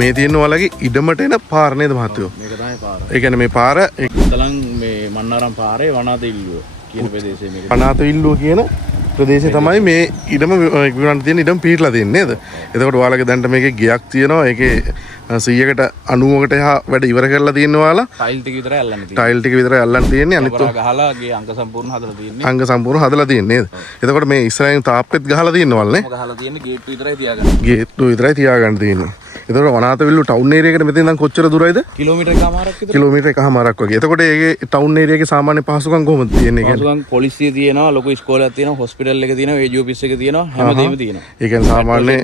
මේ තියෙන ඔයාලගේ ඉඩමට එන පාර නේද මහත්තයෝ? මේක තමයි පාර. ඒ කියන්නේ මේ පාර උත්තලන් මේ මන්නාරම් පාරේ වනාත ඉල්ලුව කියන ප්‍රදේශයේ මේක. වනාත ඉල්ලුව කියන ප්‍රදේශය තමයි මේ ඉඩම විවරණ තියෙන ඉඩම පිටලා තියෙන්නේ නේද? එතකොට ඔයාලගේ දැන්ට මේකේ ගයක් තියෙනවා. ඒකේ 100කට 90කට එහා වැඩ ඉවර කරලා තියෙනවා ඔයාලා. ටයිල් ටික විතරයි අල්ලන්න තියෙන්නේ. ටයිල් ටික විතරයි අල්ලන්න තියෙන්නේ. අනිත් ගහලා ගේ අංග සම්පූර්ණ හදලා තියෙන්නේ. අංග සම්පූර්ණ හදලා තියෙන්නේ නේද? එතකොට මේ ඉස්සරහින් තාප්පෙත් ගහලා තියෙනවල්නේ. ගහලා තියෙන්නේ ගේට්ටු විතරයි තියාගන්න. ගේට්ටු විතරයි තියාගන්න තියෙන්නේ. එතකොට වනාතවිල්ල ටවුන් ඒරියා එකට මෙතෙන් ඉඳන් කොච්චර දුරයිද? කිලෝමීටර් එකමාරක් විතර. කිලෝමීටර් එකමාරක් වගේ. එතකොට ඒකේ ටවුන් ඒරියාවේ සාමාන්‍ය පහසුකම් කොහොමද තියෙන්නේ කියන්නේ? පහසුකම් පොලිසිය තියෙනවා, ලොකු ඉස්කෝලයක් තියෙනවා, හොස්පිටල් එක තියෙනවා, ඒජී ඔෆිස් එක තියෙනවා, හැමදේම තියෙනවා. ඒ කියන්නේ සාමාන්‍ය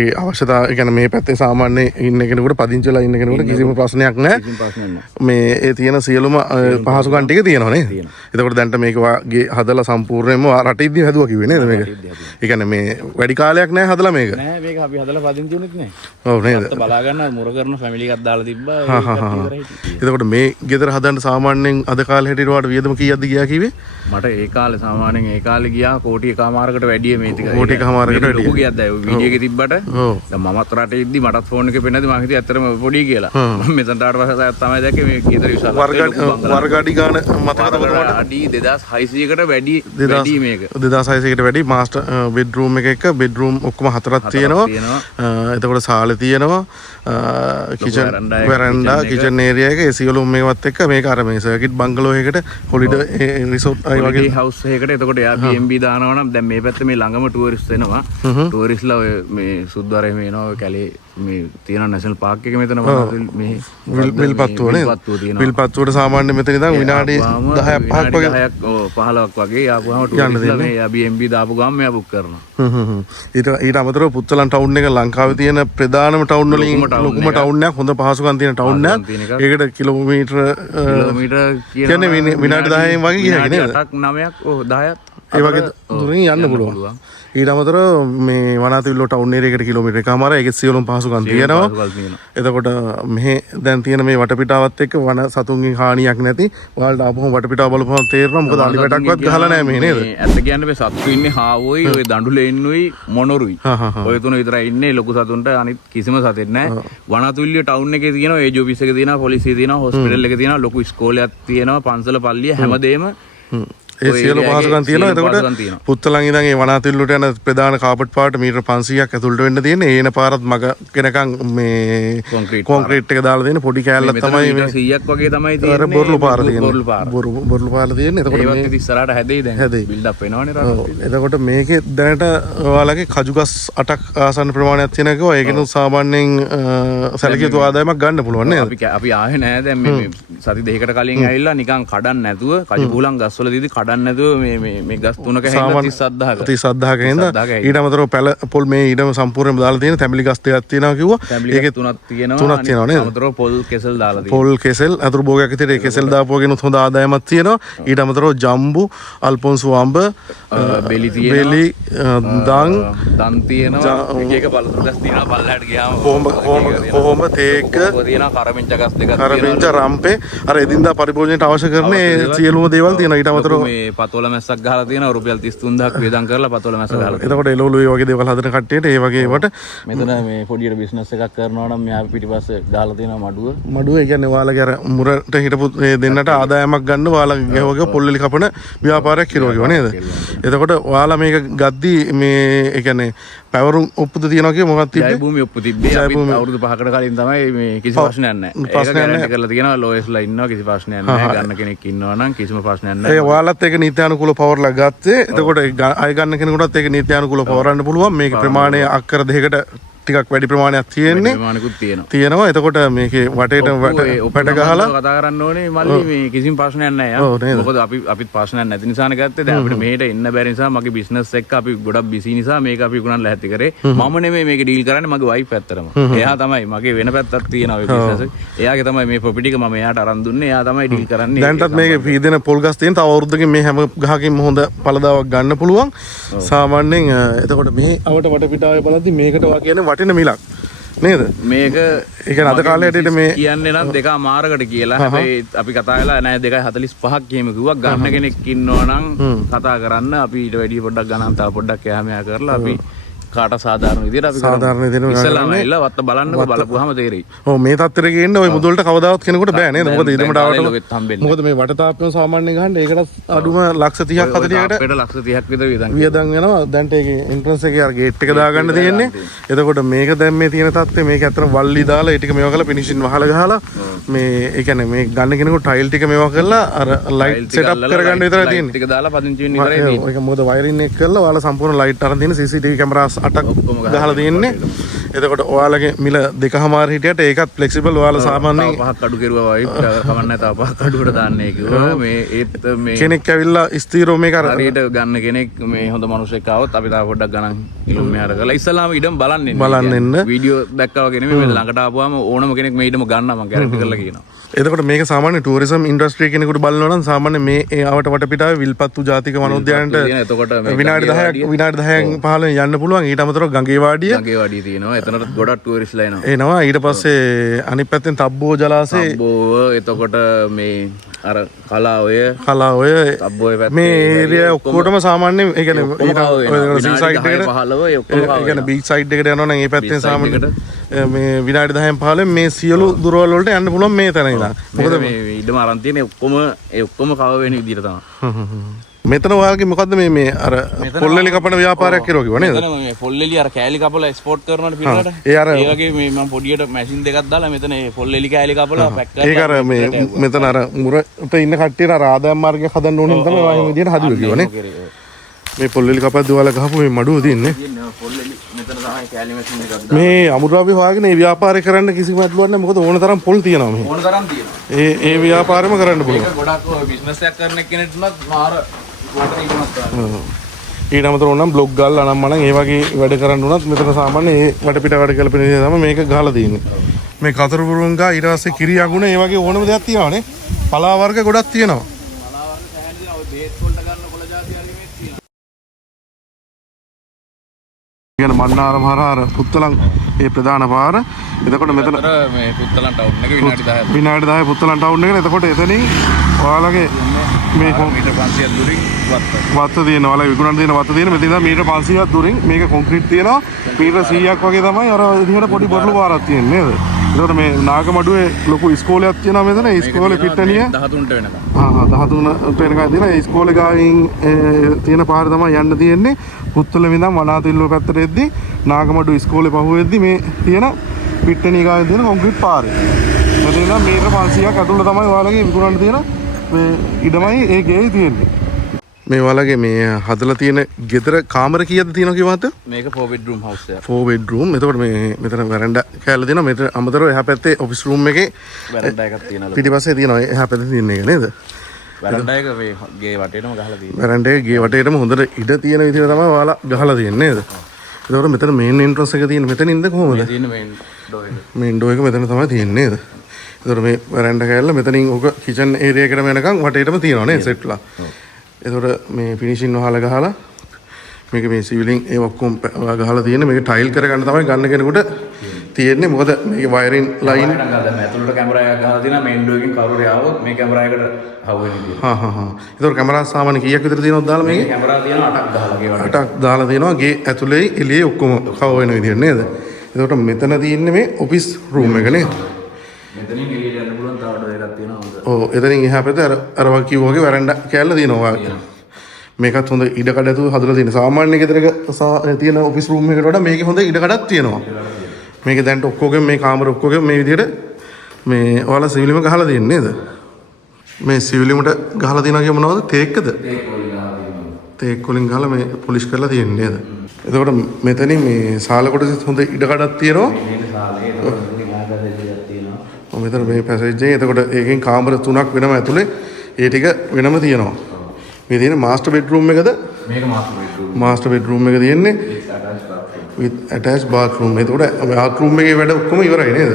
ඒ අවශ්‍යතාව ඒ කියන්නේ මේ පැත්තේ සාමාන්‍ය ඉන්න කෙනෙකුට පදිංචිලා ඉන්න කෙනෙකුට කිසිම ප්‍රශ්නයක් නැහැ. කිසිම ප්‍රශ්නයක් නැහැ. මේ ඒ තියෙන සියලුම පහසුකම් ටික තියෙනවා නේද? එතකොට දැන්ට මේක වාගේ හදලා සම්පූර්ණයෙන්ම රටේදී හැදුවා කිව්වේ නේද මේක? ඒ කියන්නේ මේ වැඩි කාලයක් නැහැ හදලා මේක. නෑ මේක අපි හදලා පදිංචි වුණෙත් නෑ. ඔව් නේද? බලා ගන්න මුර කරන ෆැමිලි එකක් දාලා තිබ්බා. එතකොට මේ ගෙදර හදන්න සාමාන්‍යයෙන් අද කාලේ හැටියට වාට වියදම කීයක්ද ගියා කිව්වේ? මට ඒ කාලේ සාමාන්‍යයෙන් ඒ කාලේ ගියා කෝටි එකමාරකට වැඩිය මේ ටික. කෝටි එකමාරකට වැඩිය. ලොකු ගියක්ද ඒ වීඩියෝ එකේ තිබ්බට. ඔව්. දැන් මමත් රටේ ඉද්දි මටත් ෆෝන් එකේ පෙන්නද්දි මම හිතුවේ ඇත්තටම පොඩි කියලා. මම මෙතනට ආවට පස්සේ තමයි දැක්කේ මේ ගෙදර විශාල වර්ග අඩි ගාන මතකද ඔබතුමාට? අඩි 2600කට වැඩි මේක. 2600කට වැඩි මාස්ටර් බෙඩ්රූම් එක බෙඩ්රූම් ඔක්කොම හතරක් තියෙනවා. එතකොට සාලේ තියෙනවා. කිචන් වෙරන්ඩා කිචන් ඒරියා එක ඒ සියලුම මේවත් එක්ක මේක අර මේ සර්කිට් බංගලෝ එකකට හොලිඩේ රිසෝට් අය වගේ හවුස් එකකට එතකොට Airbnb දානවා නම් දැන් මේ පැත්තේ මේ ළඟම ටුවරිස්ට් එනවා ටුවරිස්ට්ලා ඔය මේ සුද්දාරේ මේ එනවා ඔය කැලේ මේ තියෙන නැෂනල් පාර්ක් එක මෙතන මේ විල්පත්තුව නේද විල්පත්තුවට සාමාන්‍ය මෙතන ඉඳන් විනාඩි 10ක් 5ක් වගේ 15ක් වගේ ආපුවාම ටුවරිස්ට්ලා මේ Airbnb දාපු ගමන් මෙයා බුක් කරනවා ඊට අමතරව පුත්තලන් ටවුන් එක ලංකාවේ තියෙන ප්‍රධානම ටවුන් වලින් ලොකුම ටවුන් එකක් හොඳ පහසුකම් තියෙන ටවුන් එකක්. ඒකට කිලෝමීටර් කියන්නේ විනාඩි 10න් වගේ ගියා නේද? 8ක් 9ක් ඔව් 10ක් ඒ වගේ දුරින් යන්න පුළුවන්. ඊට අමතරව මේ වනාතවිල්ල ටවුන් ඒරියා එකට කිලෝමීටර් එකමාරයි. ඒකේ සියලුම පහසුකම් තියෙනවා. එතකොට මෙහි දැන් තියෙන මේ වටපිටාවත් එක්ක වන සතුන්ගේ හානියක් නැති ඔයාලට ආපහුම වටපිටාව බලපුවම තේරෙනවා මොකද අලි වැටක්වත් ගහලා නැහැ මේ නේද? ඇත්ත කියන්නේ මේ සත්තු ඉන්නේ හාවොයි ඔය දඬුලෙන්නුයි මොනොරුයි. ඔය තුන විතරයි ඉන්නේ ලොකු සතුන්ට අනිත් කිසිම සතෙක් නැහැ. වනාතවිල්ල ටවුන් එකේ තියෙනවා ඒජී ඔෆිස් එක තියෙනවා පොලිසිය තියෙනවා හොස්පිටල් එක තියෙනවා ලොකු ඉස්කෝලයක් තියෙනවා පන්සල පල්ලිය හැමදේම ඒ සියලු පහසුකම් තියෙනවා. එතකොට පුත්තලන් ඉඳන් ඒ වනාතිල්ලට යන ප්‍රධාන කාපට් පාට මීටර් 500ක් ඇතුළට වෙන්න තියෙන්නේ. ඒන පාරත් මග කෙනකන් මේ කොන්ක්‍රීට් එක දාලා තියෙන පොඩි කෑල්ලක් තමයි මේ 100ක් වගේ තමයි තියෙන්නේ. බොරළු පාර තියෙන්නේ. බොරළු පාර තියෙන්නේ. එතකොට මේවත් ඉතින් ඉස්සරහට හැදෙයි දැන්. බිල්ඩ් අප් වෙනවනේ රට. එතකොට මේකේ දැනට ඔයාලගේ කජුගස් 8ක් ආසන්න ප්‍රමාණයක් තියෙනවා කිව්වා. ඒකෙනුත් සාමාන්‍යයෙන් සැලකිය යුතු ආදායමක් ගන්න පුළුවන් නේද? අපි ආවේ නෑ දැන් මේ සති දෙකකට කලින් ඇවිල්ලා නිකන් කඩන්න නැතුව කජු බූලන් ගස්වල දීදී කඩන්න නැතුව මේ ගස් තුනක හැංගලා 37000ක ඊට අමතරව පැල පොල් මේ ඊටම සම්පූර්ණයෙන්ම දාලා තියෙන තැඹිලි ගස් දෙකක් තියෙනවා කිව්වා. ඒකේ තුනක් තියෙනවා නේද? අමතරව පොල් කෙසල් දාලා තියෙනවා. පොල් කෙසල් අතුරු භෝගයක් විතර ඒ කෙසල් දාපුවගෙනුත් හොඳ ආදායමක් තියෙනවා. ඊට අමතරව ජම්බු අල්පොන්සු අඹ බෙලි තියෙනවා. දන් තියෙනවා. එක පළතුරු ගස් තියෙනවා පල්ලහැට ගියාම කොහොම තේක තියෙනවා කරමිංච ගස් දෙකක් තියෙනවා. කරමිංච රම්පේ අර එදින්දා පරිභෝජනයට අවශ්‍ය කරන සියලුම දේවල් තියෙනවා. ඊට අමතරව මේ පතෝල මැස්සක් ගහලා තියෙනවා රුපියල් 33000ක් වේදම් කරලා පතෝල මැස්ස ගහලා තියෙනවා. එතකොට එළවලු ඒ වගේ දේවල් හදන කට්ටියට ඒ වගේ වට මෙතන මේ පොඩියට බිස්නස් එකක් කරනවා නම් මෙහා පිටිපස්සේ ගහලා තියෙනවා මඩුව ඒ කියන්නේ ඔයාලගේ අර මුරට හිටපු දෙන්නට ආදායමක් ගන්න ඔයාලගේ ගහවගේ පොල්ලලි කපන ව්‍යාපාරයක් කිරුවා නේද? එතකොට ඔයාලා මේක ගද්දි මේ ඒ කියන්නේ පැවරුම් ඔප්පුද තියනවා කිය මොකක්ද තිබ්බේ? ජය භූමි ඔප්පු තිබ්බේ. අපි අවුරුදු 5කට කලින් තමයි මේ කිසි ප්‍රශ්නයක් නැහැ. ඒක ගැරන්ටි කරලා තියෙනවා ලෝයස්ලා ඉන්නවා කිසි ප්‍රශ්නයක් නැහැ. ගන්න කෙනෙක් ඉන්නවා නම් කිසිම ප්‍රශ්නයක් නැහැ. ඒ ඔයාලත් ඒක නීත්‍යානුකූලව පවර්ලා ගත්තේ. එතකොට අය ගන්න කෙනෙකුටත් ඒක නීත්‍යානුකූලව පවරන්න පුළුවන්. මේක ප්‍රමාණය අක්කර දෙකකට ටිකක් වැඩි ප්‍රමාණයක් තියෙන්නේ. ප්‍රමාණිකුත් තියෙනවා. එතකොට මේකේ වටේට වැට ගහලා කතා කරන්න ඕනේ මල්ලි මේ කිසිම ප්‍රශ්නයක් නැහැ. මොකද අපිත් ප්‍රශ්නයක් නැති නිසානේ ගත්තේ. දැන් අපිට මෙහෙට එන්න බැරි නිසා මගේ බිස්නස් එක අපි ගොඩක් බිසි නිසා මේක අපි ගුණන් ලැහැත්ති කරේ. මම නෙමෙයි මේක ඩීල් කරන්නේ මගේ වයිෆ් ඇත්තරම. එයා තමයි මගේ වෙන පැත්තක් තියෙනවා ඒ බිස්නස් එක. එයාගේ තමයි මේ ප්‍රොපර්ටි එක මම එයාට අරන් දුන්නේ. එයා තමයි ඩීල් කරන්නේ. දැන්ටත් මේකේ පීදෙන පොල් ගස් තියෙන තව අවුරුද්දකින් මේ හැම ගහකින්ම හොඳ පළදාවක් ගන්න පුළුවන්. සාමාන්‍යයෙන් එතකොට මේ අවට වටපිටාවේ බලද්දි මේකට වා කියන්නේ වටින මිලක්. නේද? මේක ඒ කියන්නේ අද කාලේට මේ කියන්නේ නම් 2.5කට කියලා. හැබැයි අපි කතා කළා නෑ 2.45ක් කියමු කිව්වා. ගන්න කෙනෙක් ඉන්නවා නම් කතා කරන්න අපි ඊට වැඩි පොඩ්ඩක් ගණන් තව පොඩ්ඩක් එහා මෙහා කරලා අපි කාට සාධාරණ විදිහට අපි සාධාරණ විදිහට ඉස්සෙල්ලාම ඇවිල්ලා වත්ත බලන්නකො බලපුවාම තේරෙයි. ඔව් මේ තත්ත්වෙට ගේන්න ওই මුදලට කවදාවත් කෙනෙකුට බෑ නේද? මොකද ඉදමට ආවට හම්බෙන්නේ. මොකද මේ වටතාප්පියම සාමාන්‍යයෙන් ගහන්න ඒකට අඩුම ලක්ෂ 30ක් 40කට අපිට ලක්ෂ 30ක් විතර වියදම් වෙනවා. දැන්ට ඒකේ එන්ට්‍රන්ස් එකේ අර ගේට් එක දාගන්න තියෙන්නේ. එතකොට මේක දැන් මේ තියෙන තත්ත්වය මේක ඇත්තට වල්ලි දාලා ඒ ටික මේවා කරලා ෆිනිෂින් වහලා ගහලා මේ ඒ කියන්නේ මේ ගන්න කෙනෙකුට ටයිල් ටික මේවා කරලා අර ලයිට් සෙටප් කරගන්න විතරයි තියෙන්නේ. ටික දාලා පදිංචි වෙන්න විතරයි තියෙන්නේ. ඒක මොකද වයරින් එක කරලා ඔයාලා සම්පූර්ණ ලයිට් අරන් තියෙන CCTV කැමරාස් 8ක් ගහලා තියෙන්නේ. එතකොට ඔයාලගේ මිල 2.5 හිටියට ඒකත් ෆ්ලෙක්සිබල්. ඔයාලා සාමාන්‍යයෙන් පහක් අඩු කෙරුවා වයි කවන්න නැහැ. තව පහක් අඩුවට දාන්නේ කිව්වා. මේ ඒත් මේ කෙනෙක් ඇවිල්ලා ස්ථීරව මේක අර හරියට ගන්න කෙනෙක් මේ හොඳ මිනිහෙක් ආවොත් අපි තාම පොඩ්ඩක් ගණන් කිලෝ මෙහාට කරලා ඉස්සලාම ඉඩම් බලන්න එන්න. වීඩියෝ දැක්කා වගේ නෙමෙයි මේ ළඟට ආපුවාම ඕනම කෙනෙක් මේ ඉඩම ගන්නවා මම ගැරන්ටි කරලා කියනවා. එතකොට මේක සාමාන්‍ය ටූරිසම් ඉන්ඩස්ට්‍රි කෙනෙකුට බලනවා නම් සාමාන්‍ය මේ ආවට වටපිටාවේ විල්පත්තු ජාතික වනෝද්‍යානයට විනාඩි 10න් 15න් යන්න පුළුවන්. ඊට අමතරව ගඟේ වාඩිය තියෙනවා. එතනට ගොඩක් ටූරිස්ට්ලා එනවා. එනවා. ඊට පස්සේ අනිත් පැත්තෙන් තබ්බෝ ජලාශය එතකොට මේ අර කලාඔය තබ්බෝය පැත්තේ මේ ඒරියා ඔක්කොටම සාමාන්‍යයෙන් ඒ කියන්නේ සී සයිඩ් එකට 15 ඒ කියන්නේ බීච් සයිඩ් එකට යනවා නම් ඒ පැත්තෙන් සාමාන්‍යයෙන් මේ විනාඩි 10න් 15න් මේ සියලු දුරවල් වලට යන්න පුළුවන් මේ තැන ඉඳන්. මොකද මේ ඉඩම අරන් තියෙන ඔක්කොම කව වෙන විදිහට තමයි. මෙතන ඔයාලගේ මොකද්ද මේ අර පොල්ලෙලි කපන ව්‍යාපාරයක් කරනවා කිව්වා නේද? මෙතන මේ පොල්ලෙලි අර කෑලි කපලා එක්ස්පෝර්ට් කරනවාට පිටරට. ඒ වගේ මේ මම පොඩියට මැෂින් දෙකක් දාලා මෙතන මේ පොල්ලෙලි කෑලි කපලා පැක් කරලා. ඒක අර මේ මෙතන අර මුරට ඉන්න කට්ටියට අර ආදායම් මාර්ගයක් හදන්න ඕනේ තමයි ඔය විදිහට හදුවා කිව්වා නේ. මේ පොල්ලෙලි කපද්දී ඔයාලා ගහපු මේ මඩුව තියෙන්නේ. පොල්ලෙලි මෙතන තමයි කෑලි මැෂින් එකක් දාලා. මේ අමුද්‍රව්‍ය හොයාගෙන මේ ව්‍යාපාරය කරන්න කිසිම අඩුවක් නැහැ. මොකද ඕන තරම් පොල් තියෙනවා මෙහෙ. ඕන තරම් තියෙනවා. ඒ ව්‍යාපාරෙම කරන්න පුළුවන්. ඒක ගොඩක් බිස්නස් එකක් කරන කෙනෙක්ට උනත් මාර ඊට අමතරව නම් බ්ලොග් ගාලා නම් මනම් ඒ වගේ වැඩ කරන්න උනත් මෙතන සාමාන්‍ය ඒ වටපිට වැඩ කළපින විදිහ තමයි මේක ගහලා තියෙන්නේ. මේ කතරපුරුන් ගා ඊට පස්සේ කිරි අගුණ ඒ වගේ ඕනම දෙයක් තියෙනවානේ. පලා වර්ග ගොඩක් තියෙනවා. පලා වර්ග පැහැදිලිව ඔය බේත් වලට ගන්න කොළ జాති හරි මේ තියෙනවා. කියන මන්නාරම හරහා පුත්තලන් ඒ ප්‍රධාන පාර. එතකොට මෙතන මේ පුත්තලන් ටවුන් එක විනාඩි 10ක්. විනාඩි 10 පුත්තලන් ටවුන් එක. එතකොට එතනින් ඔයාලගේ මේ මීටර් 500ක් දුරින් වත්ත තියෙනවා. ඔයාලා විකුණන්න තියෙන වත්ත තියෙන මෙතන ඉඳන් මීටර් 500ක් දුරින් මේක කොන්ක්‍රීට් තියෙනවා. මීටර් 100ක් වගේ තමයි අර විදිහට පොඩි බොරළු පාරක් තියෙන්නේ නේද? එතකොට මේ නාගමඩුවේ ලොකු ඉස්කෝලයක් තියෙනවා මෙතන. ඒ ඉස්කෝලේ පිට්ටනිය 13ට වෙනකම්. 13ට වෙනකම් තියෙනවා. ඒ ඉස්කෝලේ ගාවින් තියෙන පාර තමයි යන්න තියෙන්නේ. පුත්තල විඳන් වනාතිල්ලුව පැත්තට එද්දි නාගමඩුව ඉස්කෝලේ පහුවෙද්දි මේ තියෙන පිට්ටනිය ගාවින් තියෙන කොන්ක්‍රීට් පාරේ. මෙතන ඉඳන් මීටර් 500ක් ඇතුළට තමයි ඔයාලගේ විකුණන්න තියෙන මේ ඉඩමයි ඒ ගේ තියෙන්නේ. මේ ඔයාලගේ මේ හදලා තියෙන ගෙදර කාමර කීයද තියෙනවා කිව්වද? මේක 4 bedroom house එකක්. 4 bedroom. එතකොට මේ මෙතන වරන්ඩා කෑල්ල තියෙනවා. මෙතන අමතරව එහා පැත්තේ ඔෆිස් රූම් එකේ වරන්ඩා එකක් තියෙනවා. පිටිපස්සේ තියෙනවා එහා පැත්තේ තියෙන එක නේද? වරන්ඩා එක මේ ගේ වටේටම ගහලා තියෙනවා. වරන්ඩා එක ගේ වටේටම හොඳට ඉඩ තියෙන විදිහට තමයි ඔයාලා ගහලා තියෙන්නේ නේද? එතකොට මෙතන මේන් එන්ට්‍රන්ස් එක තියෙන මෙතනින්ද කොහොමද? මේ තියෙන මේන් ඩෝර් එක. මේන් ඩෝර් එක මෙතන තමයි තියෙන්නේ නේද? එතකොට මේ වරන්ඩා කෑල්ල මෙතනින් ඔක කිචන් ඒරියා එකටම යනකම් වටේටම තියෙනවා නේද සෙට්ලා. එතකොට මේ ෆිනිෂින් වහලා ගහලා මේක මේ සිවිලින් ඒ ඔක්කොම ගහලා තියෙන්නේ. මේක ටයිල් කරගන්න තමයි ගන්න කෙනෙකුට තියෙන්නේ. මොකද මේක වයරින් ලයින් දැන් ඇතුළට කැමරා එකක් ගහලා තියෙනවා. මේන් ඩෝර් එකකින් කවුරු ආවොත් මේ කැමරා එකට හවු වෙන විදියට. එතකොට කැමරා සාමාන්‍ය කීයක් විතර තියෙනවද දාලා මේකේ? කැමරා තියෙනවා 8ක් දාලා ගේ වටේ. 8ක් දාලා තියෙනවා. ගේ ඇතුලේ එළියේ ඔක්කොම කවර් වෙන විදියට නේද? එතකොට මෙතන තියෙන්නේ මේ ඔෆිස් රූම් එක නේද? මෙතනින් එළියට යන්න පුළුවන් තව දෙයක් තියෙනවා. ඔව් එතනින් එහා පැත්තේ අර වගේ කිව්වා වගේ වරන්ඩා කෑල්ල තියෙනවා. මේකත් හොඳ ඉඩ කඩ ඇතුව හදලා තියෙන. සාමාන්‍ය ගෙදරක තියෙන ඔෆිස් රූම් එකකට වඩා මේකේ හොඳ ඉඩ කඩක් තියෙනවා. මේක දැන් ඔක්කොගෙම මේ කාමර ඔක්කොගෙම මේ විදිහට මේ ඔයාලා සිවිලිම ගහලා තියෙන්නේ නේද? මේ සිවිලිමට ගහලා තියෙනවා කිය මොනවද? තේක්කද? තේක් වලින් ගහලා මේ පොලිෂ් කරලා තියෙන්නේ නේද? එතකොට මෙතනින් මේ ශාල කොටසෙත් හොඳ ඉඩ කඩක් තියෙනවා. මෙතන මේ පැසේජ් එකේ එතකොට ඒකෙන් කාමර 3ක් වෙනම ඇතුලේ ඒ ටික වෙනම තියෙනවා. මේ තියෙන මාස්ටර් බෙඩ්රූම් එකද? මේක මාස්ටර් බෙඩ්රූම්. මාස්ටර් බෙඩ්රූම් එක තියෙන්නේ with attached bathroom. එතකොට bathroom එකේ වැඩ ඔක්කොම ඉවරයි නේද?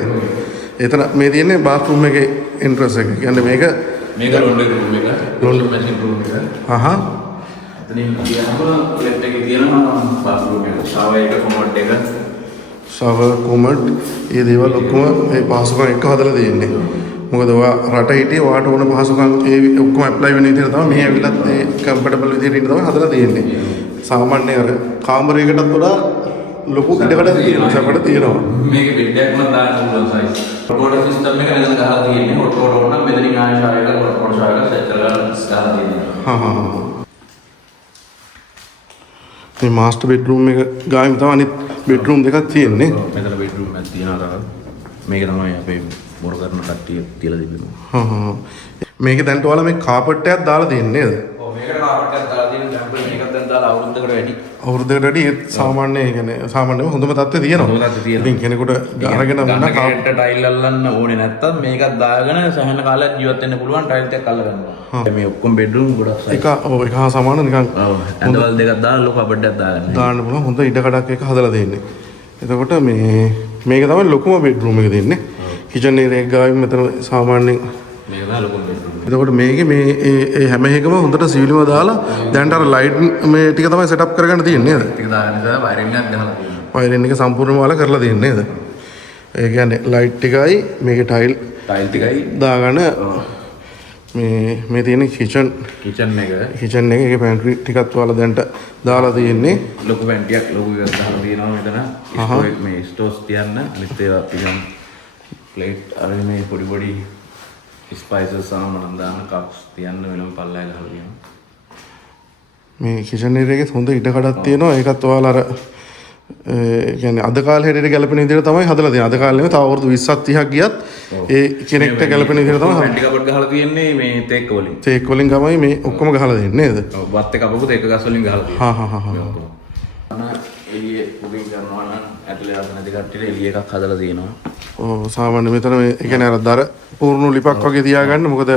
එතන මේ තියෙන්නේ bathroom එකේ entrance එක. කියන්නේ මේක laundry room එක, laundry machine room එක. එතනින් ගියාම left එකේ තියෙනවා bathroom එක. shower එක, commode එක. shower, commode මේ දේවල් ඔක්කොම මේ පහසුකම් එක්ක හදලා තියෙන්නේ. මොකද ඔයා රට හිටියේ ඔයාට ඕන පහසුකම් ඒ ඔක්කොම ඇප්ලයි වෙන විදිහට තමයි මේ ඇවිල්ලත් ඒ කම්ෆර්ටබල් විදිහට ඉන්න තමයි හදලා තියෙන්නේ. සාමාන්‍ය අර කාමරයකටත් වඩා ලොකු ඉඩකඩ තියෙනවා සැපට තියෙනවා. මේක බෙඩ් එකක් නම් දාන්න පුළුවන් සයිස්. රොබෝටික් සිස්ටම් එක මෙතන ගහලා තියෙන්නේ. හොට් රොබෝට් නම් මෙතනින් ආයෙ ෂායක රොබෝට් ෂායක සෙට් කරලා ගහලා තියෙනවා. මේ මාස්ටර් බෙඩ්රූම් එක ගායම තමයි අනිත් බෙඩ්රූම් දෙකක් තියෙන්නේ. මෙතන බෙඩ්රූම් එකක් තියෙනවා. මේක තමයි අපේ මොර කරන කට්ටිය තියලා තිබෙනවා. මේක දැන්ට ඔයාලා මේ කාපට් එකක් දාලා තියෙන්නේ නේද? ඔව් මේකට කාපට් එකක් දාලා තියෙන සැම්පල් මේකක් දැන් දාලා අවුරුද්දකට වැඩි. අවුරුද්දකට වැඩි ඒත් සාමාන්‍ය කියන්නේ සාමාන්‍යව හොඳම තත්ත්වය තියෙනවා. හොඳම තත්ත්වය තියෙනවා. ඉතින් කෙනෙකුට අරගෙන වුණා කාපට් ටයිල් අල්ලන්න ඕනේ නැත්තම් මේකක් දාගෙන සහන කාලයක් ජීවත් වෙන්න පුළුවන් ටයිල් එකක් අල්ලගන්නවා. මේ ඔක්කොම බෙඩ්රූම් ගොඩක් සයිස්. එක හා සමාන නිකන් ඔව් ඇඳවල දෙකක් දාලා ලොකු කාපට් එකක් දාන්න පුළුවන්. හොඳ ඉඩකඩක් එක හදලා දෙන්නේ. එතකොට මේක තමයි ලොකුම බෙඩ්රූම් එක දෙන්නේ. කිචන් ඒරියා එක ගාවින් මෙතන සාමාන්‍යයෙන් මේක තමයි ලොකුම බෙඩ්රූම්. එතකොට මේකේ මේ හැම එකම හොඳට සිවිලිම දාලා දැන්ට අර ලයිට් මේ ටික තමයි සෙටප් කරගන්න තියෙන්නේ නේද? ටික දාගෙන ඉඳලා වයරින් එකක් ගහලා තියෙනවා. වයරින් එක සම්පූර්ණයෙන්ම වල කරලා තියෙන්නේ නේද? ඒ කියන්නේ ලයිට් ටිකයි මේකේ ටයිල් ටිකයි දාගන්න මේ තියෙන කිචන් එක ඒකේ පැන්ට්‍රි ටිකත් වල දැන්ට දාලා තියෙන්නේ. ලොකු පැන්ටියක් ලොකු එකක් දාලා තියෙනවා මෙතන. ස්ටෝරේජ් මේ ස්ටෝස් තියන්න අනිත් ඒවා තියන්න ප්ලේට් අර මේ පොඩි ස්පයිසස් සාමාන දාන්න කප්ස් තියන්න වෙනම පල්ලය ගහලා තියෙනවා. මේ කිචන් ඒරියා එකේ හොඳ ඉඩකඩක් තියෙනවා. ඒකත් ඔයාලා අර කියන්නේ අද කාලේ හැටියට ගැලපෙන විදිහට තමයි හදලා තියෙන්නේ. අද කාලේ නෙමෙයි තව අවුරුදු 20ක් 30ක් ගියත් ඒ කෙනෙක්ට ගැලපෙන විදිහට තමයි පැන්ටි කපඩ් ගහලා තියෙන්නේ මේ තේක් වලින්. තේක් වලින් තමයි මේ ඔක්කොම ගහලා දෙන්නේ නේද? ඔව් වත් එක කපපු තේක ගස් වලින් ගහලා තියෙනවා. හා. එළියේ කුකින් කරනවා නම් ඇතුලේ ආසන දෙක කට්ටියට එළිය එකක් හදලා තියෙනවා. ඔව් සාමාන්‍ය මෙතන මේ ඒ කියන්නේ අර දර පුරුණු ලිපක් වගේ තියාගන්න. මොකද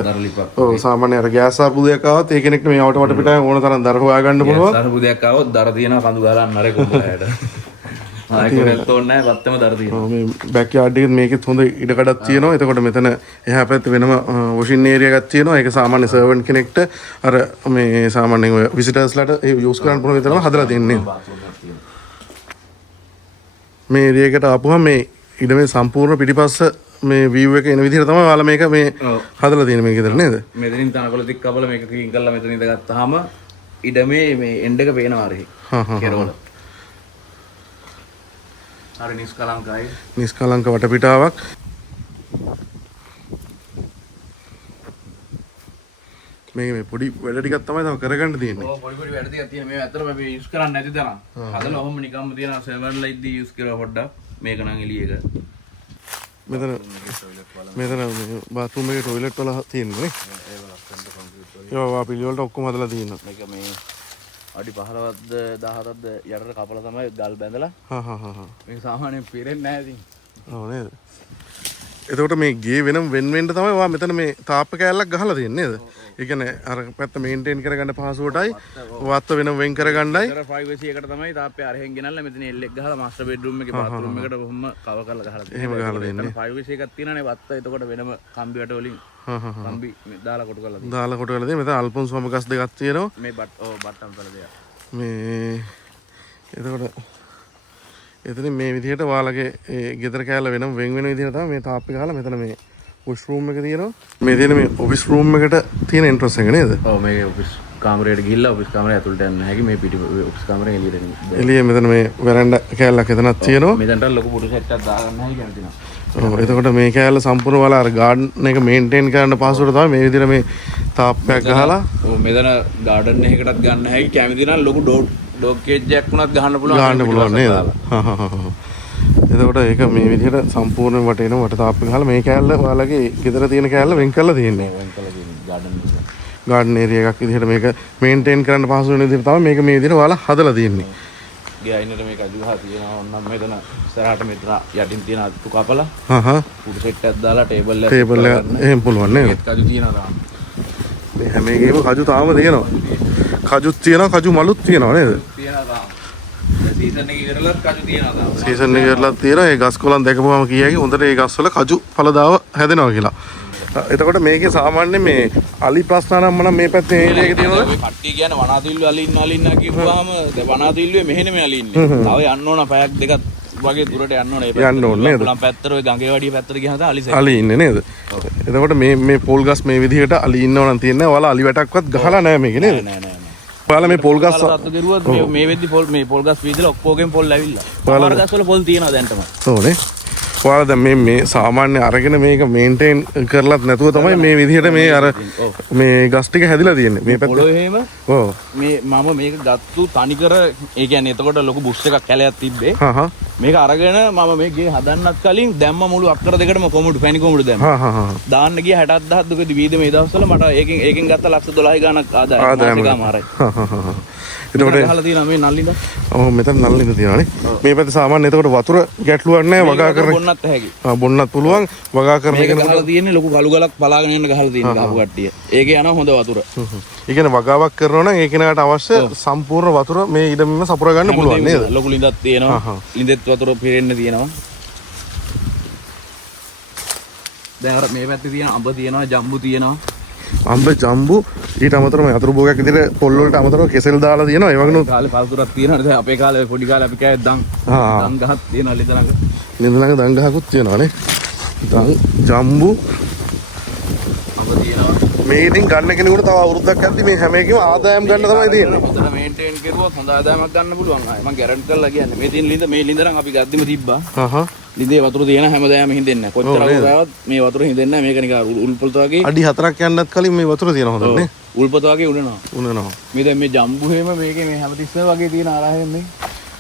ඔව් සාමාන්‍ය අර ගෑස් ආපු දෙයක් ආවත් ඒ කෙනෙක්ට මේ වට වට පිටාවෙන් ඕන තරම් දර හොයාගන්න පුළුවන්. දර පුදයක් ආවොත් දර තියෙනවා කඳු ගහලා අන්නරේ කොම්බලයට. ආයෙත් තෝරන්නේ නැහැ වත්තම දර තියෙනවා. මේ බෑක් යාඩ් එකේ මේකෙත් හොඳ ඉඩකඩක් තියෙනවා. එතකොට මෙතන එහා පැත්තේ වෙනම වොෂින් ඒරියා එකක් තියෙනවා. ඒක සාමාන්‍ය සර්වන්ට් කෙනෙක්ට අර මේ සාමාන්‍යයෙන් ඔය විසිටර්ස්ලාට ඒ යූස් කරන්න පුළුවන් විතරම හදලා දෙන්නේ. මේ ඒරියා එකට ආපුවම මේ ඉඩමේ සම්පූර්ණ පිටිපස්ස මේ view එක එන විදිහට තමයි ඔයාලා මේක මේ හදලා තියෙන්නේ මේක විතර නේද? මෙතනින් තනකොළ දික් කපලා මේක ක්ලීන් කරලා මෙතන ඉඳගත්තාම ඉඩමේ මේ එන්ඩ් එක පේනවා හරි. කෙරවල. හරි නිස්කලංකයි. නිස්කලංක වටපිටාවක්. මේ පොඩි වැඩ ටිකක් තමයි තව කරගන්න තියෙන්නේ. ඔව් පොඩි වැඩ ටිකක් තියෙන මේ ඇත්තටම අපි යූස් කරන්නේ නැති තරම්. හදලා ඔහොම නිකම්ම තියෙන සර්වර් ලයිට් දී යූස් කරලා පොඩ්ඩක් මේක නම් එළිය එක. මෙතන බාත්රූම් එකේ টয়ලට් වල තියෙන්නේ නේ. ඒවා පිළිවෙලට ඔක්කොම හදලා තියෙනවා. මේක මේ අඩි 15ක්ද 17ක්ද යටට කපලා තමයි ගල් බැඳලා. මේක සාමාන්‍යයෙන් පිරෙන්නේ නැහැ ඉතින්. ඔව් නේද? එතකොට මේ ගේ වෙන වෙන්න තමයි ඔයා මෙතන මේ තාප්ප කෑල්ලක් ගහලා තියෙන්නේ නේද? ඒ කියන්නේ අර පැත්ත මේන්ටේන් කරගන්න පහසුවටයි වත්ත වෙනම වෙන් කරගන්නයි. අර ප්‍රයිවසි එකට තමයි තාප්පේ අරහෙන් ගෙනල්ලා මෙතන එල් එක ගහලා මාස්ටර් බෙඩ්රූම් එකේ බාත්රූම් එකට බොහොම කවර් කරලා ගහලා තියෙනවා. එහෙම ගහලා දෙන්නේ. ප්‍රයිවසි එකක් තියෙනනේ වත්ත එතකොට වෙනම කම්බි වට වලින් කම්බි දාලා කොටු කරලා තියෙනවා. දාලා කොටු කරලා තියෙනවා. මෙතන අල්පොන්ස් වම ගස් දෙකක් තියෙනවා. මේ බට්ටම් වල දෙයක්. මේ එතකොට එතනින් මේ විදිහට ඔයාලගේ ඒ ගෙදර කෑල්ල වෙනම වෙන විදිහට තමයි මේ තාප්පේ ගහලා මෙතන මේ ඔෆිස් රූම් එක තියෙනවා. මේ තියෙන මේ ඔෆිස් රූම් එකට තියෙන එන්ට්‍රන්ස් එක නේද? ඔව් මේක ඔෆිස් කාමරයට ගිහිල්ලා ඔෆිස් කාමරය ඇතුළට යන්න හැකි මේ පිටි ඔෆිස් කාමරේ එළියට එන්න. එළිය මෙතන මේ වෙරන්ඩා කෑල්ලක් එතනක් තියෙනවා. මෙතනට ලොකු පුටු සෙට් එකක් දාගන්න හැකි කැමති නම්. ඔව් එතකොට මේ කෑල්ල සම්පූර්ණ වල අර ගාඩන් එක මේන්ටේන් කරන්න පහසුවට තමයි මේ විදිහට මේ තාප්පයක් ගහලා. ඔව් මෙතන ගාඩන් එකකටත් ගන්න හැකි කැමති නම් ලොකු ඩොග් කේජ් එකක් වුණත් ගහන්න පුළුවන්. ගහන්න පුළුවන් නේද? එතකොට ඒක මේ විදිහට සම්පූර්ණ වටේන වට තාප්ප ගහලා මේ කෑල්ල ඔයාලගේ ගෙදර තියෙන කෑල්ල වෙන් කරලා තියෙන්නේ. වෙන් කරලා තියෙන්නේ ගාඩන් ඒරියා එකක් විදිහට මේක මේන්ටේන් කරන්න පහසු වෙන විදිහට තමයි මේක මේ විදිහට ඔයාලා හදලා තියෙන්නේ. ගේ අයිනට මේක අජුහා තියෙනවා. ඔන්නම් මෙතන ඉස්සරහට මෙතන යටින් තියෙන අතු කපලා පුඩු සෙට් එකක් දාලා ටේබල් එක එහෙම පුළුවන් නේද? ඒත් කජු තියෙනවා තාම. මේ හැම එකේම කජු තාම තියෙනවා. කජුත් තියෙනවා කජු මලුත් තියෙනවා නේද? තියෙනවා තාම. සීසන් එක ඉවරලත් කජු තියෙනවා තාම. සීසන් එක ඉවරලත් තියෙනවා. ඒ ගස් කොළන් දැකපුවම කියයි හොඳට ඒ ගස් වල කජු ඵලදාව හැදෙනවා කියලා. එතකොට මේකේ සාමාන්‍ය මේ අලි ප්‍රශ්න නම් මම මේ පැත්තේ ඒරියා එකේ තියෙනවද? ඔය කට්ටිය කියන්නේ වනාතිල්ලු අලින්න කිව්වහම වනාතිල්ලුවේ මෙහෙනේ අලින්නේ. තව යන්න ඕන පැයක් දෙකක් වගේ දුරට යන්න ඕන. ඒ යන්න ඕන නේද? උලම් පැත්තට ඔය ගඟේ වඩිය පැත්තට ගියාම තමයි අලි අලි ඉන්නේ නේද? එතකොට මේ පොල් ගස් මේ විදිහට අලි ඉන්නව නම් තියන්නේ ඔයාලා අලි වැටක්වත් ගහලා නැහැ මේකේ නේද? නෑ. ඔයාලා මේ පොල් ගස් සත්තු කෙරුවොත් මේ වෙද්දි පොල් ගස් වීදලා ඔක්කොගෙන් පොල් ඇවිල්ලා. අමාර ගස් වල පොල් තියෙනවා දැන්ටම. ඕනේ. ඔයාලා දැන් මේ සාමාන්‍ය අරගෙන මේක මේන්ටේන් කරලත් නැතුව තමයි මේ විදිහට මේ අර මේ ගස් ටික හැදිලා තියෙන්නේ. මේ පැත්තේ. පොළොවේ එහෙම. ඔව්. මම මේක ගත්තු තනිකර ඒ කියන්නේ එතකොට ලොකු බුෂ් එකක් කැලයක් තිබ්බේ. මේක අරගෙන මම මේ ගේ හදන්නත් කලින් දැම්ම මුළු අක්කර දෙකටම කොමුඩු පැණි කොමුඩු දැම්මා. දාන්න ගිය 60000 දුකදී වීද මේ දවස්වල මට ඒකෙන් ගත්ත ලක්ෂ 12 ගාණක් ආදායම මාරයි. එතකොට ගහලා තියෙනවා මේ නල්ලින්ද? ඔව් මෙතන නල්ලින්ද තියෙනවානේ. මේ පැත්තේ සාමාන්‍ය එතකොට වතුර ගැටලුවක් නැහැ වගා කරන. බොන්නත් හැකි. බොන්නත් පුළුවන් වගා කරන එක ගහලා තියෙන්නේ ලොකු කළු ගලක් පලාගෙන යන්න ගහලා තියෙන ගහපු කට්ටිය. ඒකේ යනවා හොඳ වතුර. ඒ කියන්නේ වගාවක් කරනවා නම් ඒ කෙනාට අවශ්‍ය සම්පූර්ණ වතුර මේ ඉඩමෙම සපුර ගන්න පුළුවන් නේද? ලොකු ලිඳක් තියෙනවා. ලිඳෙත් වතුර පිරෙන්න තියෙනවා. දැන් අර මේ පැත්තේ තියෙන අඹ තියෙනවා, ජම්බු තියෙනවා. අඹ ජම්බු ඊට අමතරව මේ අතුරු භෝගයක් විදිහට පොල් වලට අමතරව කෙසෙල් දාලා තියෙනවා. ඒ වගේම කාලේ පළතුරක් තියෙනවා. දැන් අපේ කාලේ පොඩි කාලේ අපි කෑවේ දන් ගහක් තියෙනවා ලිඳ ළඟ. ලිඳ ළඟ දන් ගහකුත් තියෙනවානේ. දන් ජම්බු අඹ තියෙනවා. මේ ඉතින් ගන්න කෙනෙකුට තව අවුරුද්දක් යද්දි මේ හැම එකකම ආදායම් ගන්න තමයි තියෙන්නේ. හොඳට මේන්ටේන් කරුවොත් හොඳ ආදායමක් ගන්න පුළුවන්. ආයේ මම ගැරන්ටි කරලා කියන්නේ. මේ තියෙන ලිඳ මේ ලිඳ නම් අපි ගද්දිම තිබ්බා. ලිඳේ වතුර තියෙන හැමදාම හින්දෙන්නේ නැහැ. කොච්චර අවුරුද්දක් මේ වතුර හින්දෙන්නේ නැහැ. මේක නිකන් උල්පොත වගේ අඩි 4ක් යන්නත් කලින් මේ වතුර තියෙන හොඳ නේ. උල්පොත වගේ උඩනවා. මේ දැන් මේ ජම්බු හේම මේකේ මේ හැමතිස්සෙම වගේ තියෙන ආරාහෙන් මේ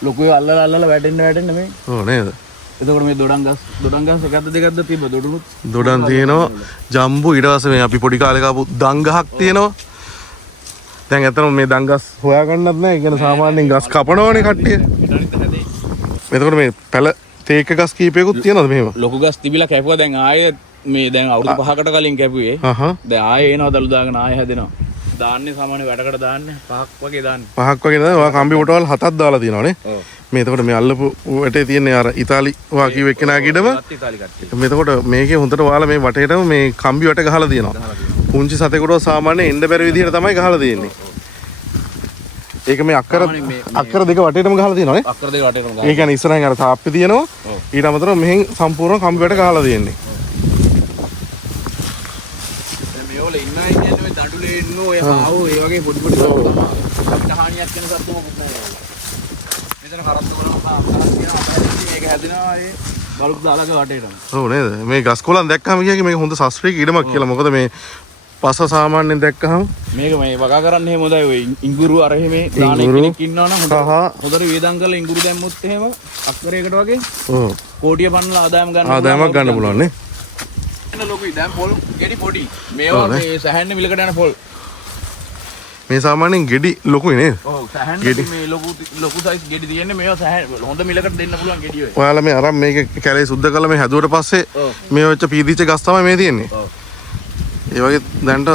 ලොකුවේ අල්ලලා වැටෙන්න මේ. ඔව් නේද? එතකොට මේ දොඩම් ගස් එකක්ද දෙකක්ද තිබ්බ දොඩුනුත් දොඩම් තියෙනවා. ජම්බු ඊට පස්සේ මේ අපි පොඩි කාලේ කාපු දන් ගහක් තියෙනවා. දැන් ඇත්තටම මේ දන් ගස් හොයාගන්නත් නැහැ. ඒ කියන්නේ සාමාන්‍යයෙන් ගස් කපනවනේ කට්ටිය. එතකොට මේ පැල තේක ගස් කීපයකුත් තියෙනවද මෙහෙම? ලොකු ගස් තිබිලා කැපුවා. දැන් ආයේ මේ දැන් අවුරුදු 5කට කලින් කැපුවේ. දැන් ආයේ එනවා දළු දාගෙන ආයේ හැදෙනවා. දාන්නේ සාමාන්‍ය වැඩකට දාන්නේ 5ක් වගේ දාන්නේ. 5ක් වගේ දාන්නේ. ඔයා කම්බි කොටවල් 7ක් දාලා තියෙනවානේ. ඔව්. මේ එතකොට මේ අල්ලපු වටේ තියෙන්නේ අර ඉතාලි වා කිව්ව එක්කෙනාගේ ඉඩම. මෙතකොට මේකේ හොඳට ඔයාලා මේ වටේටම මේ කම්බි වට ගහලා තියෙනවා. පුංචි සතෙකුට සාමාන්‍ය එන්න බැරි විදිහට තමයි ගහලා තියෙන්නේ. ඒක මේ අක්කර දෙක වටේටම ගහලා තියෙනවානේ. අක්කර දෙක වටේටම ගහලා. ඒ කියන්නේ ඉස්සරහින් අර තාප්පේ තියෙනවා. ඊට අමතරව මෙහෙන් සම්පූර්ණ කම්බි වට ගහලා තියෙන්නේ. දැන් මේවල ඉන්නයි කියන්නේ මේ දඬුලේ ඉන්නෝ ඔය ආවෝ ඒ වගේ පොඩි පොඩි සත්තු. අපිට හානියක් වෙන සත්තු මොකුත් නැහැ. මෙතන කරත්තු කරනවා මේක හැදෙනවා ඒ බලුක් දාලාගේ වටේටම. ඔව් නේද? මේ ගස් කොළන් දැක්කම කියන්නේ මේක හොඳ ශාස්ත්‍රීය ඉඩමක් කියලා. මොකද මේ පස සාමාන්‍යයෙන් දැක්කහම මේක මේ වගා කරන්න එහෙම හොඳයි. ඔය ඉඟුරු අර එහෙම දාන කෙනෙක් ඉන්නවනම් හොඳට වේදම් කරලා ඉඟුරු දැම්මොත් එහෙම අක්කරයකට වගේ ඔව් කෝටිය පන්නලා ආදායමක් ගන්න පුළුවන් නේ. එන්න ලොකුයි දැන් පොල් ගෙඩි පොඩි. මේවා මේ සැහැන්නේ මිලකට යන පොල්. මේ සාමාන්‍යයෙන් ගෙඩි ලොකුයි නේද? ඔව් සැහැන්නේ මේ ලොකු සයිස් ගෙඩි තියෙන්නේ මේවා සැහැ හොඳ මිලකට දෙන්න පුළුවන් ගෙඩි ඔය. ඔයාලා මේ අරන් මේක කැලේ සුද්ධ කරලා මේ හැදුවට පස්සේ මේ වෙච්ච පීදිච්ච ගස් තමයි මේ තියෙන්නේ. ඔව්. ඒ වගේ දැන්ට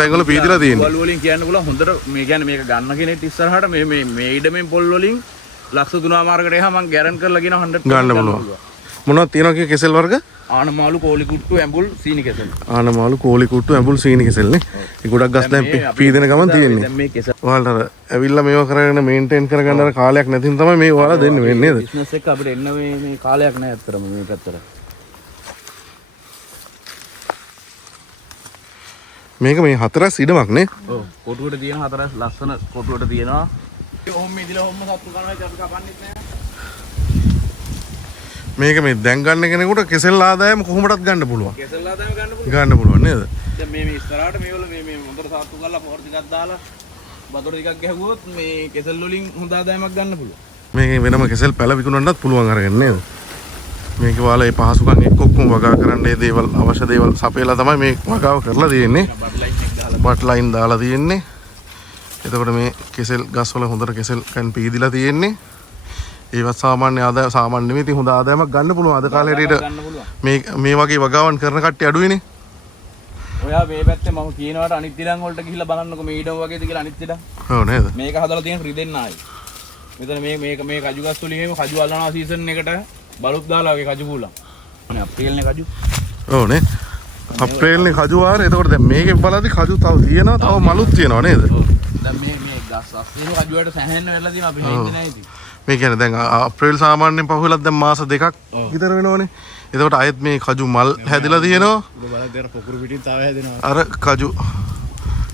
තැන් වල පීදිලා තියෙන්නේ. පොල් වලින් කියන්න පුළුවන් හොඳට මේ කියන්නේ මේක ගන්න කෙනෙක් ඉස්සරහට මේ ඉඩමෙන් පොල් වලින් ලක්ෂ 3මාරකට එහා මම ගැරන්ටි කරලා කියන 100% ගන්න පුළුවන්. මොනවද තියෙනවා කිය කෙසෙල් වර්ග? ආනමාලු කෝලි කුට්ටු ඇඹුල් සීනි කෙසෙල්. ආනමාලු කෝලි කුට්ටු ඇඹුල් සීනි කෙසෙල් නේ. ඒ ගොඩක් ගස් දැන් පීදෙන ගමන් තියෙන්නේ. දැන් මේ කෙසෙල් ඔයාලට අර ඇවිල්ලා මේව කරගෙන මේන්ටේන් කරගන්න අර කාලයක් නැතිනම් තමයි මේ ඔයාලා දෙන්නේ වෙන්නේ නේද? බිස්නස් එක අපිට එන්න මේ කාලයක් නැහැ අත්‍තරම මේ පැත්තට. මේක මේ හතරස් ඉඩමක් නේ? ඔව්. කොටුවට තියෙන හතරස් ලස්සන කොටුවට තියෙනවා. ඔහොම මිදිලා ඔහොම සත්තු කරනවා අපි කපන්නෙත් නෑ. මේක මේ දැන් ගන්න කෙනෙකුට කෙසෙල් ආදායම කොහොමදත් ගන්න පුළුවන්. කෙසෙල් ආදායම ගන්න පුළුවන් නේද? දැන් මේ ඉස්සරහට මේවල මේ මොතර සත්තු කරලා පොර ටිකක් දාලා වතුර ටිකක් ගැහුවොත් මේ කෙසෙල් වලින් හොඳ ආදායමක් ගන්න පුළුවන්. මේකේ වෙනම කෙසෙල් පැල විකුණන්නත් පුළුවන් අරගෙන නේද? මේක වාලා ඒ පහසුකම් එක්කම වගා කරන්න ඒ දේවල් අවශ්‍ය දේවල් සපයලා තමයි මේ වගාව කරලා තියෙන්නේ. බට් ලයින් දාලා තියෙන්නේ. එතකොට මේ කෙසෙල් ගස් වල හොඳට කෙසෙල් කන් පීදිලා තියෙන්නේ. ඒවත් සාමාන්‍ය ආදාය සාමාන්‍ය නෙමෙයි ඉතින් හොඳ ආදායමක් ගන්න පුළුවන්. අද කාලේට මේ වගේ වගාවන් කරන කට්ටිය අඩුයිනේ. ඔයා මේ පැත්තේ මම කියනවාට අනිත් ඉඩම් වලට ගිහිල්ලා බලන්නකො මේ ඉඩම් වගේද කියලා අනිත් ඉඩම්. ඔව් නේද? මේක හදලා තියෙන රිදෙන්න ආයි. මෙතන මේ කජු ගස් වලින් එහෙම කජු අල්ලනවා සීසන් එකට බලුත් දාලා වගේ කජු පුලා. අනේ අප්‍රේල්නේ කජු. ඔව් නේ. අප්‍රේල්නේ කජු ආර. එතකොට දැන් මේකේ බලද්දි කජු තව තියෙනවා, තව මලුත් තියෙනවා නේද? දැන් මේ ගස් අස්සින කජු වලට සැහැන්න වෙලා තියෙනවා අපි හිතන්නේ නැහැ ඉතින්. මේ කියන්නේ දැන් අප්‍රේල් සාමාන්‍යයෙන් පහුවෙලත් දැන් මාස 2ක් විතර වෙනවනේ. එතකොට ආයෙත් මේ කජු මල් හැදිලා තියෙනවා. ඔබ බලද්දි අර පොකුරු පිටින් තව හැදෙනවා. අර කජු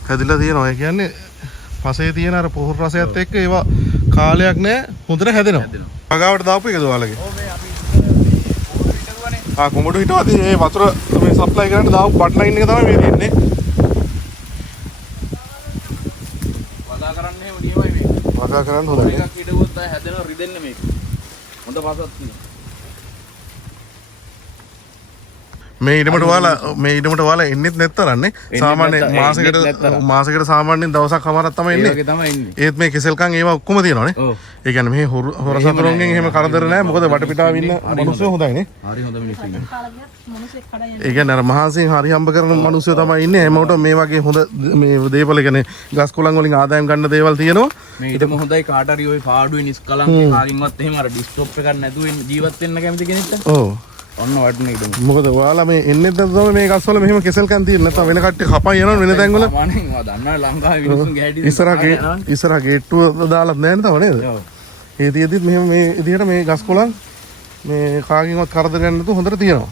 හැදිලා තියෙනවා. ඒ කියන්නේ පසේ තියෙන අර පොහොර රසයත් එක්ක ඒවා කාලයක් නෑ හොඳට හැදෙනවා. අගාවට දාපු එකද ඔයාලගේ? ඔව් මේ අපි කොහොමද හිටුවානේ? කොමඩු හිටවද මේ වතුර මේ සප්ලයි කරන්න දාපු බට් ලයින් එක තමයි මේ තියෙන්නේ. වගා කරන්න එහෙම නියමයි මේක. වගා කරන්න හොඳයි. මේකක් හිටවුවොත් ආය හැදෙනවා රිදෙන්නේ මේක. හොඳ පසක් තියෙනවා. මේ ඊඩමට ඔයාලා එන්නෙත් නැත්තරන්නේ සාමාන්‍ය මාසෙකට සාමාන්‍යයෙන් දවසක් කමාරක් තමයි එන්නේ. ඒත් මේ කෙසෙල්කම් ඒවා ඔක්කොම තියෙනවානේ. ඒ කියන්නේ මේ හොර සතුරුන්ගෙන් එහෙම කරදර නැහැ. මොකද වටපිටාව ඉන්න මිනිස්සු හොඳයිනේ. හරි හොඳ මිනිස්සු ඉන්නවා. ඒ කියන්නේ අර මහන්සියෙන් හරි හම්බ කරන මිනිස්සු තමයි ඉන්නේ. හැමෝට මේ වගේ හොඳ මේ දේවල් කියන්නේ ගස් කොළන් වලින් ආදායම් ගන්න දේවල් තියෙනවා. මේ ඊටම හොඳයි කාට හරි ওই පාඩුවේ නිස්කලංකේ කාලින්වත් එහෙම අර ඩිස්ටොප් එකක් නැතුව ජීවත් වෙන්න කැමති කෙනෙක්ට. ඔව්. ඔන්න වටනේ ඊටම. මොකද ඔයාලා මේ එන්නේ නැත්නම් මේ ගස් වල මෙහෙම කෙසෙල්කම් තියෙන නැත්නම් වෙන කට්ටිය කපයි යනවා වෙන තැන් වල. සාමාන්‍යයෙන් මම දන්නවා ලංකාවේ මිනිස්සුන් ගැහැටි ඉස්සරහ ගේට්ටුව දාලත් නැහැ නේද නේද? ඔව්. ඒ තියදිත් මෙහෙම මේ විදිහට මේ ගස් කොළන් මේ කාගෙන්වත් කරදර ගන්න නැතුව හොඳට තියෙනවා.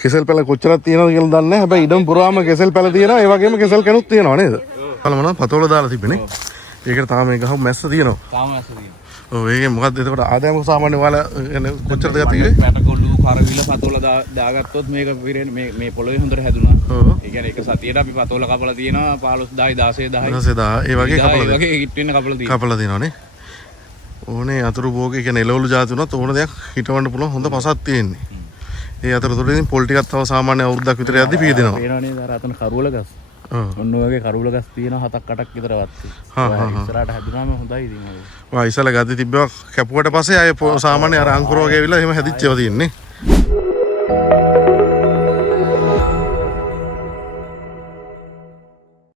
කෙසෙල් පැල කොච්චරක් තියෙනවද කියලා දන්නේ නැහැ. හැබැයි ඉඩම් පුරාම කෙසෙල් පැල තියෙනවා. ඒ වගේම කෙසෙල් කැනුත් තියෙනවා නේද? බලමු පතෝල දාලා තිබෙන්නේ. ඒකට තාම මේ ගහමු මැස්ස තියෙනවා. තාම ඇස්ස තියෙනවා. ඔව් ඒකේ මොකද්ද එතකොට ආදායම සාමාන්‍ය ඔයාලා කොච්චරද ගත්තේ? පැටකොල්ලු කරවිල පතෝල දාගත්තොත් මේක මේ පොළොවේ හොඳට හැදුනා. ඔව්. ඒ කියන්නේ එක සතියට අපි පතෝල කපලා තියෙනවා 15000 16000 16000 ඒ වගේ කපලා ඒ වගේ හිට වෙන්න කපලා තියෙනවා. කපලා තියෙනවානේ. ඕනේ අතුරු භෝගේ කියන්නේ එළවලු જાති උනත් ඕන දෙයක් හිටවන්න පුළුවන් හොඳ පසක් තියෙන්නේ. ඒ අතරතුරදී පොල් ටිකක් තව සාමාන්‍ය අවුරුද්දක් විතර යද්දි පීදෙනවා. පේනවා නේද අර අතන කරුවල ගස්. ඔන්න ඔය වගේ කරුවල ගස් තියෙනවා 7ක් 8ක් විතර වත්තේ. ඉස්සරහට හැදුනාම හොඳයි ඉතින් ඔය. වා ඉස්සලා ගද්දි තිබ්බා කැපුවට පස්සේ ආයේ සාමාන්‍ය අර අංකුර වගේ ඇවිල්ලා එහෙම හැදිච්ච ඒවා තියෙන්නේ.